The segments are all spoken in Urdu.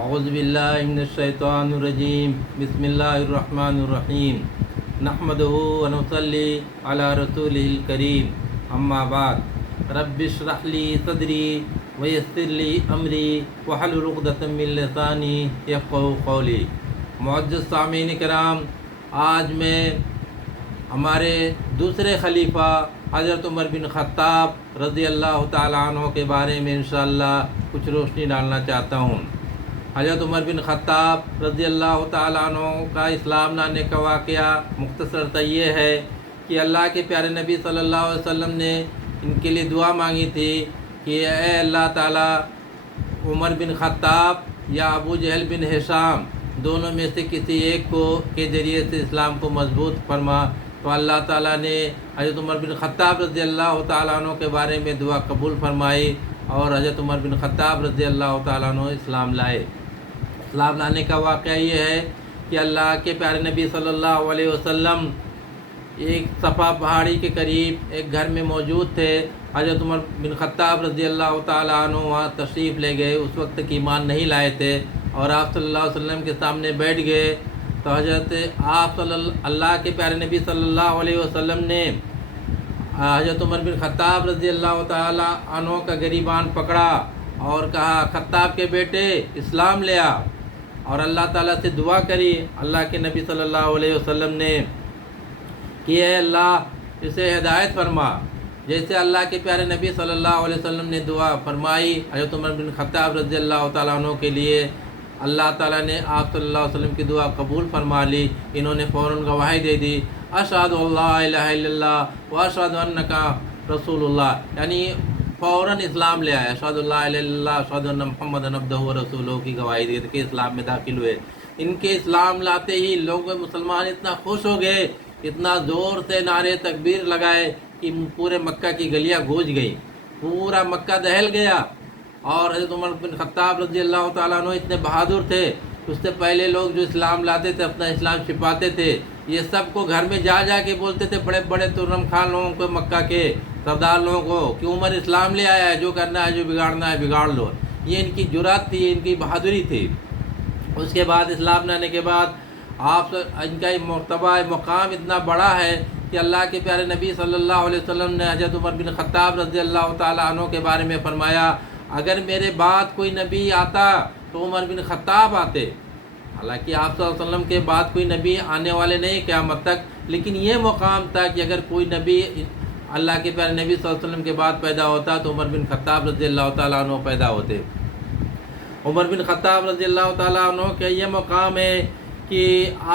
اعوذ باللہ من الشیطان الرجیم بسم اللہ الرحمن الرحیم نحمدہ و نصلی علی رسولہ الکریم اما بعد رب اشرح لی صدری ویسر لی امری واحلل عقدۃ من لسانی یفقہوا قولی۔ معزز سامعین کرام، آج میں ہمارے دوسرے خلیفہ حضرت عمر بن خطاب رضی اللہ تعالیٰ عنہ کے بارے میں انشاءاللہ کچھ روشنی ڈالنا چاہتا ہوں۔ حضرت عمر بن خطاب رضی اللہ تعالیٰ عنہ کا اسلام لانے کا واقعہ مختصر یہ ہے کہ اللہ کے پیارے نبی صلی اللہ علیہ وسلم نے ان کے لیے دعا مانگی تھی کہ اے اللہ تعالیٰ، عمر بن خطاب یا ابو جہل بن ہشام دونوں میں سے کسی ایک کو کے ذریعے سے اسلام کو مضبوط فرما۔ تو اللہ تعالیٰ نے حضرت عمر بن خطاب رضی اللہ تعالیٰ عنہ کے بارے میں دعا قبول فرمائی اور حضرت عمر بن خطاب رضی اللہ تعالیٰ عنہ اسلام لائے۔ اسلام لانے کا واقعہ یہ ہے کہ اللہ کے پیارے نبی صلی اللہ علیہ وسلم ایک صفا پہاڑی کے قریب ایک گھر میں موجود تھے۔ حضرت عمر بن خطاب رضی اللہ تعالیٰ عنہ وہاں تشریف لے گئے۔ اس وقت تک ایمان نہیں لائے تھے اور آپ صلی اللہ علیہ وسلم کے سامنے بیٹھ گئے تو آپ اللہ کے پیارے نبی صلی اللہ علیہ وسلم نے حضرت عمر بن خطاب رضی اللہ تعالیٰ عنہ کا گریبان پکڑا اور کہا، خطاب کے بیٹے اسلام لیا، اور اللہ تعالیٰ سے دعا کری۔ اللہ کے نبی صلی اللہ علیہ وسلم نے کہ اے اللہ اسے ہدایت فرما۔ جیسے اللہ کے پیارے نبی صلی اللہ علیہ وسلم نے دعا فرمائی حضرت عمر بن خطاب رضی اللہ تعالیٰ عنہ کے لیے، اللہ تعالیٰ نے آپ صلی اللہ علیہ وسلم کی دعا قبول فرما لی۔ انہوں نے فوراً گواہی دے دی، اشہد اللہ الہ الا اللہ و اشہد انک رسول اللہ، یعنی فوراً اسلام لے آیا۔ اشہد اللہ الہ الا اللہ اشہد ان محمد عبدہ و رسولہ کی گواہی دی کہ اسلام میں داخل ہوئے۔ ان کے اسلام لاتے ہی لوگ مسلمان اتنا خوش ہو گئے، اتنا زور سے نعرے تکبیر لگائے کہ پورے مکہ کی گلیاں گونج گئیں، پورا مکہ دہل گیا۔ اور حضرت عمر بن خطاب رضی اللہ تعالیٰ عنہ اتنے بہادر تھے، اس سے پہلے لوگ جو اسلام لاتے تھے اپنا اسلام چھپاتے تھے، یہ سب کو گھر میں جا جا کے بولتے تھے بڑے بڑے ترم خان لوگوں کو، مکہ کے سردار لوگوں کو، کہ عمر اسلام لے آیا ہے، جو کرنا ہے جو بگاڑنا ہے بگاڑ لو۔ یہ ان کی جرات تھی، ان کی بہادری تھی۔ اس کے بعد اسلام لانے کے بعد ان کا مرتبہ مقام اتنا بڑا ہے کہ اللہ کے پیارے نبی صلی اللہ علیہ وسلم نے حضرت عمر بن خطاب رضی اللہ تعالیٰ عنہ کے بارے میں فرمایا، اگر میرے بعد کوئی نبی آتا تو عمر بن خطاب آتے۔ حالانکہ آپ صلی اللہ علیہ وسلم کے بعد کوئی نبی آنے والے نہیں قیامت تک، لیکن یہ مقام تھا کہ اگر کوئی نبی اللہ کے پیارے نبی صلی اللہ علیہ وسلم کے بعد پیدا ہوتا تو عمر بن خطاب رضی اللہ تعالیٰ عنہ پیدا ہوتے۔ عمر بن خطاب رضی اللہ تعالیٰ عنہ کا یہ مقام ہے کہ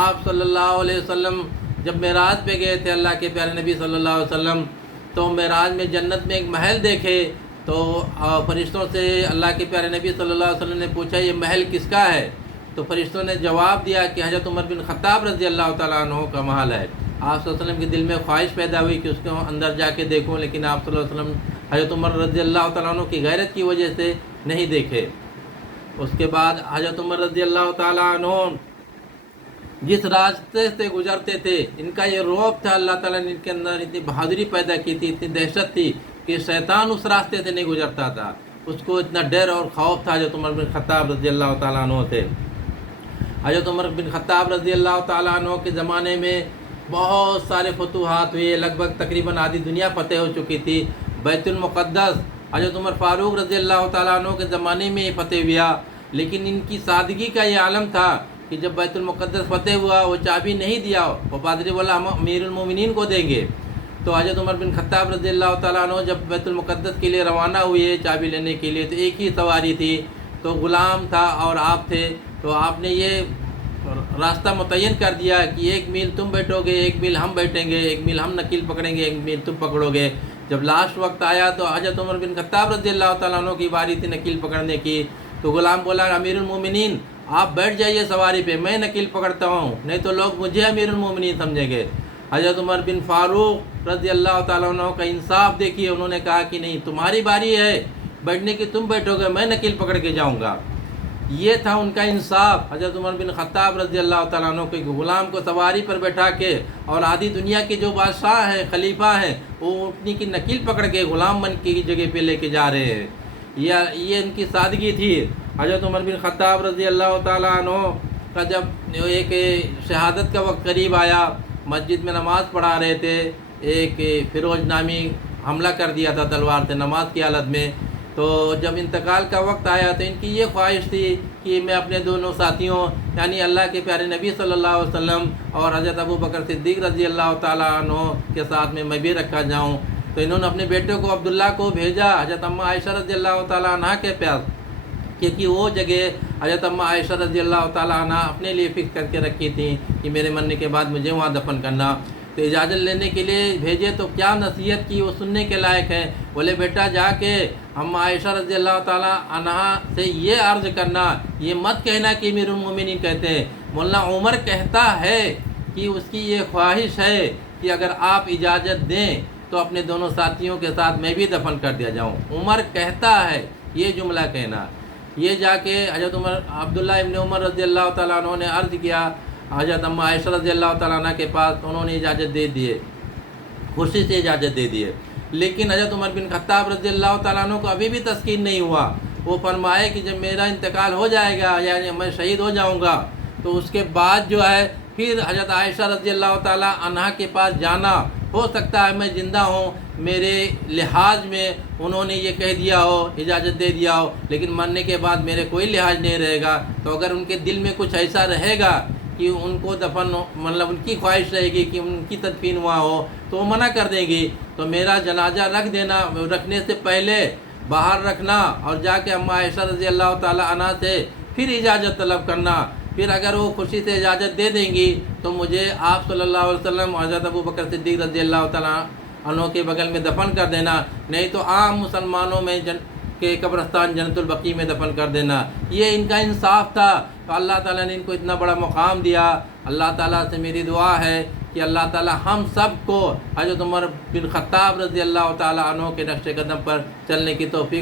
آپ صلی اللہ علیہ وسلم جب معراج پہ گئے تھے اللہ کے پیارے نبی صلی اللہ علیہ وسلم، تو معراج میں جنت میں ایک محل دیکھے تو فرشتوں سے اللہ کے پیارے نبی صلی اللہ علیہ وسلم نے پوچھا یہ محل کس کا ہے؟ تو فرشتوں نے جواب دیا کہ حضرت عمر بن خطاب رضی اللہ تعالیٰ عنہ کا محل ہے۔ آپ صلی اللہ علیہ وسلم کے دل میں خواہش پیدا ہوئی کہ اس کو اندر جا کے دیکھوں، لیکن آپ صلی اللہ علیہ وسلم حضرت عمر رضی اللہ تعالیٰ عنہ کی غیرت کی وجہ سے نہیں دیکھے۔ اس کے بعد حضرت عمر رضی اللہ تعالیٰ عنہ جس راستے سے گزرتے تھے، ان کا یہ رعب تھا، اللہ تعالیٰ نے ان کے اندر اتنی بہادری پیدا کی تھی، اتنی دہشت تھی کہ شیطان اس راستے سے نہیں گزرتا تھا، اس کو اتنا ڈر اور خوف تھا حضرت عمر بن خطاب رضی اللہ تعالیٰ عنہ سے۔ حضرت عمر بن خطاب رضی اللہ تعالیٰ عنہ کے زمانے میں بہت سارے فتوحات ہوئے، لگ بھگ تقریباً آدھی دنیا فتح ہو چکی تھی۔ بیت المقدس حضرت عمر فاروق رضی اللہ تعالیٰ عنہ کے زمانے میں یہ فتح ہوا، لیکن ان کی سادگی کا یہ عالم تھا کہ جب بیت المقدس فتح ہوا وہ چابی نہیں دیا، وہ پادری بولا ہم امیر المومنین کو دیں گے۔ تو حضرت عمر بن خطاب رضی اللہ تعالیٰ عنہ جب بیت المقدس کے لیے روانہ ہوئے چابی لینے کے لیے، تو ایک ہی سواری تھی، تو غلام تھا اور آپ تھے، تو آپ نے یہ راستہ متعین کر دیا کہ ایک میل تم بیٹھو گے، ایک میل ہم بیٹھیں گے، ایک میل ہم نکیل پکڑیں گے، ایک میل تم پکڑو گے۔ جب لاسٹ وقت آیا تو حضرت عمر بن خطاب رضی اللہ تعالیٰ عنہ کی باری تھی نکیل پکڑنے کی، تو غلام بولا امیر المومنین آپ بیٹھ جائیے سواری پہ، میں نکیل پکڑتا ہوں، نہیں تو لوگ مجھے امیر المومنین سمجھیں گے۔ حضرت عمر بن فاروق رضی اللہ تعالیٰ عنہ کا انصاف دیکھیے، انہوں نے کہا کہ نہیں تمہاری باری ہے بیٹھنے کی، تم بیٹھو گے، میں نکیل پکڑ کے جاؤں گا۔ یہ تھا ان کا انصاف۔ حضرت عمر بن خطاب رضی اللہ تعالیٰ عنہ کے غلام کو سواری پر بیٹھا کے، اور آدھی دنیا کے جو بادشاہ ہیں خلیفہ ہیں وہ اپنی کی نکیل پکڑ کے غلام بن کی جگہ پہ لے کے جا رہے ہیں۔ یہ ان کی سادگی تھی۔ حضرت عمر بن خطاب رضی اللہ تعالیٰ عنہ کا جب ایک شہادت کا وقت قریب آیا، مسجد میں نماز پڑھا رہے تھے، ایک فیروز نامی حملہ کر دیا تھا تلوار سے نماز کی حالت میں. تو جب انتقال کا وقت آیا تو ان کی یہ خواہش تھی کہ میں اپنے دونوں ساتھیوں یعنی اللہ کے پیارے نبی صلی اللہ علیہ وسلم اور حضرت ابو بکر صدیق رضی اللہ تعالیٰ عنہ کے ساتھ میں بھی رکھا جاؤں. تو انہوں نے اپنے بیٹے کو عبداللہ کو بھیجا حضرت اماں عائشہ رضی اللہ تعالیٰ عنہ کے پاس، کیونکہ وہ جگہ حضرت اماں عائشہ رضی اللہ تعالیٰ عنہ اپنے لیے فکس کر کے رکھی تھیں کہ میرے مرنے کے بعد مجھے وہاں دفن کرنا. تو اجازت لینے کے لیے بھیجے تو کیا نصیحت کی وہ سننے کے لائق ہے. بولے بیٹا جا کے اماں عائشہ رضی اللہ تعالیٰ عنہ سے یہ عرض کرنا، یہ مت کہنا کہ امیر المومنین کہتے ہیں، مولانا عمر کہتا ہے کہ اس کی یہ خواہش ہے کہ اگر آپ اجازت دیں تو اپنے دونوں ساتھیوں کے ساتھ میں بھی دفن کر دیا جاؤں. عمر کہتا ہے یہ جملہ کہنا. یہ جا کے حضرت عبداللہ ابن عمر رضی اللہ تعالیٰ عنہ نے عرض کیا حضرت اماں عائشہ رضی اللہ تعالیٰ عنہ کے پاس، انہوں نے اجازت دے دیے، خوشی سے اجازت دے دیے. لیکن حضرت عمر بن خطاب رضی اللہ تعالیٰ عنہ کو ابھی بھی تسکین نہیں ہوا. وہ فرمائے کہ جب میرا انتقال ہو جائے گا یعنی میں شہید ہو جاؤں گا تو اس کے بعد جو ہے پھر حضرت عائشہ رضی اللہ تعالیٰ عنہ کے پاس جانا، ہو سکتا ہے میں زندہ ہوں، میرے لحاظ میں انہوں نے یہ کہہ دیا ہو، اجازت دے دیا ہو، لیکن مرنے کے بعد میرے کوئی لحاظ نہیں رہے گا. تو اگر ان کے دل میں کچھ ایسا رہے گا کہ ان کو دفن مطلب ان کی خواہش رہے گی کہ ان کی تدفین وہاں ہو تو وہ منع کر دیں گی. تو میرا جنازہ رکھ دینا، رکھنے سے پہلے باہر رکھنا اور جا کے اماں عائشہ رضی اللہ تعالیٰ عنہ سے پھر اجازت طلب کرنا. پھر اگر وہ خوشی سے اجازت دے دیں گی تو مجھے آپ صلی اللہ علیہ وسلم اور حضرت ابو بکر صدیق رضی اللہ تعالیٰ عنہ کے بغل میں دفن کر دینا، نہیں تو عام مسلمانوں میں کے قبرستان جنت البقیع میں دفن کر دینا. یہ ان کا انصاف تھا. تو اللہ تعالیٰ نے ان کو اتنا بڑا مقام دیا. اللہ تعالیٰ سے میری دعا ہے کہ اللہ تعالیٰ ہم سب کو حضرت عمر بن خطاب رضی اللہ تعالیٰ عنہ کے نقش قدم پر چلنے کی توفیق